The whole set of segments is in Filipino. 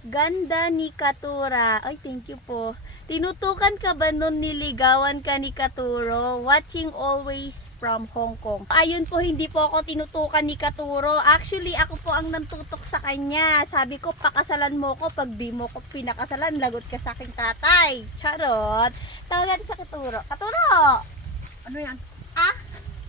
Ganda ni Katura. Ay, thank you po. Tinutukan ka ba nun niligawan ka ni Katuro? Watching always from Hong Kong. Ayun po, hindi po ako tinutukan ni Katuro. Actually, ako po ang nantutok sa kanya. Sabi ko, pakasalan mo ko. Pag di mo ko pinakasalan, lagot ka sa aking tatay. Charot. Tawagan sa Katuro. Katuro! Ano yan? Ah?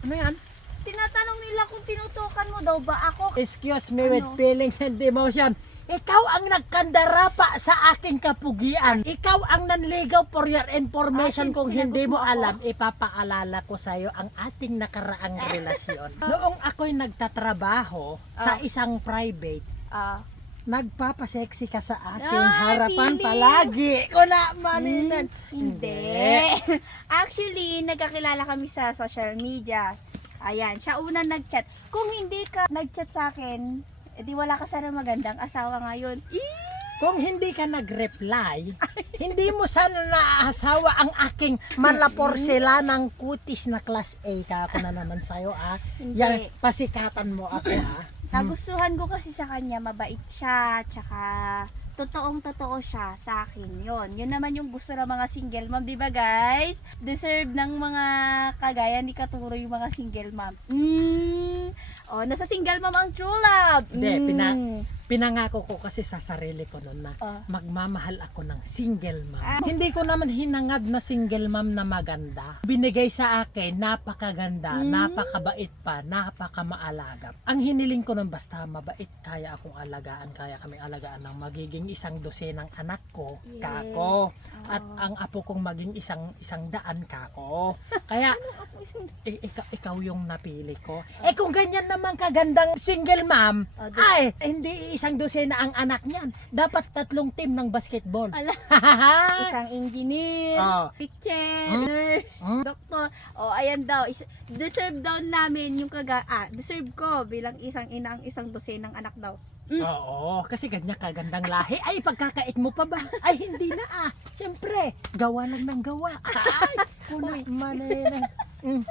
Ano yan? Tinatanong nila kung tinutukan mo daw ba ako. Excuse me with Ano? feelings and emotion. Ikaw ang nagkandara pa sa aking kapugian. Ikaw ang nanligaw for your information. Ah, sin- Kung sinagot hindi mo mo ako? alam, ipapaalala ko sa iyo ang ating nakaraang relasyon. Noong ako'y nagtatrabaho sa Ah. isang private, Ah. nagpapasexy ka sa aking Ay, harapan feeling. palagi. Ko na maninan. Hindi. Actually, nagkakilala kami sa social media. Ayan, siya una nag-chat. Kung hindi ka nag-chat sa akin, edi wala ka sana magandang asawa ngayon. Kung hindi ka nag-reply, hindi mo sana naaasawa ang aking malaporselanang kutis na class A ka ako na naman sa'yo ah. Hindi. Yan, pasikatan mo ako ah. Nagustuhan ko kasi sa kanya, mabait siya, tsaka totoong totoo siya sa akin. Yon, yun naman yung gusto ng mga single mom, 'di ba guys? Deserve ng mga kagaya ni Katuro yung mga single mom. Mm. Oh, nasa single mom ang true love. Hindi, Mm. pina- Pinangako ko kasi sa sarili ko noon na Ah. magmamahal ako ng single mom. Ah. Hindi ko naman hinangad na single mom na maganda. Binigay sa akin, napakaganda, Mm. napakabait pa, napakamaalaga. Ang hiniling ko nun basta mabait, kaya akong alagaan, kaya kami alagaan ng magiging isang dosenang anak ko, Yes. kako. At Oo. ang apo kong maging isang isang daan kako. Kaya i- ikaw, ikaw yung napili ko. Eh kung ganyan naman kagandang single mom, di- ay, hindi isang dosena ang anak niyan. Dapat tatlong team ng basketball. Ala, isang engineer, Oh. teacher, Hmm? nurse, Hmm? doktor. O, ayan daw. Is- deserve daw namin yung kaga... Ah, deserve ko bilang isang ina ang isang dosenang anak daw. Mm. Oo, kasi ganyan kagandang lahi. Ay, pagkakait mo pa ba? Ay, hindi na ah. Siyempre, gawa lang ng gawa. Ay, una manina. Mm.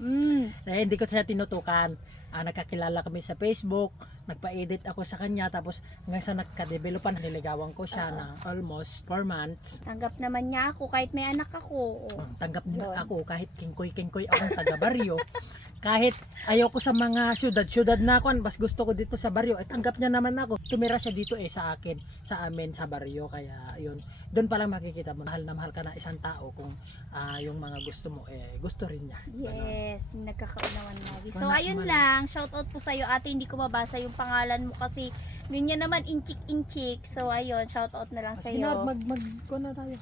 Mm. Eh, hindi ko siya tinutukan. Ah, nagkakilala kami sa Facebook, nagpa-edit ako sa kanya, tapos hanggang sa nagka-developan, niligawan ko siya na almost 4 months. Tanggap naman niya ako kahit may anak ako. Tanggap Yun. ako kahit kingkoy-kingkoy akong taga baryo. kahit ayoko sa mga syudad-syudad na ako, mas gusto ko dito sa baryo, eh, tanggap niya naman ako. Tumira siya dito eh sa akin, sa amin sa baryo, kaya yun. Doon pa lang makikita mo, mahal na mahal ka na isang tao kung ah, yung mga gusto mo, eh, gusto rin niya. Ganon. Yes, yung nagkakaunawan lagi. So, Wala, ayun wala. lang. Shout out po sa'yo, ate. Hindi ko mabasa yung pangalan mo kasi ganyan naman inchik-inchik. So, ayun. Shout out na lang Sige na, sa'yo. mag, mag, na tayo.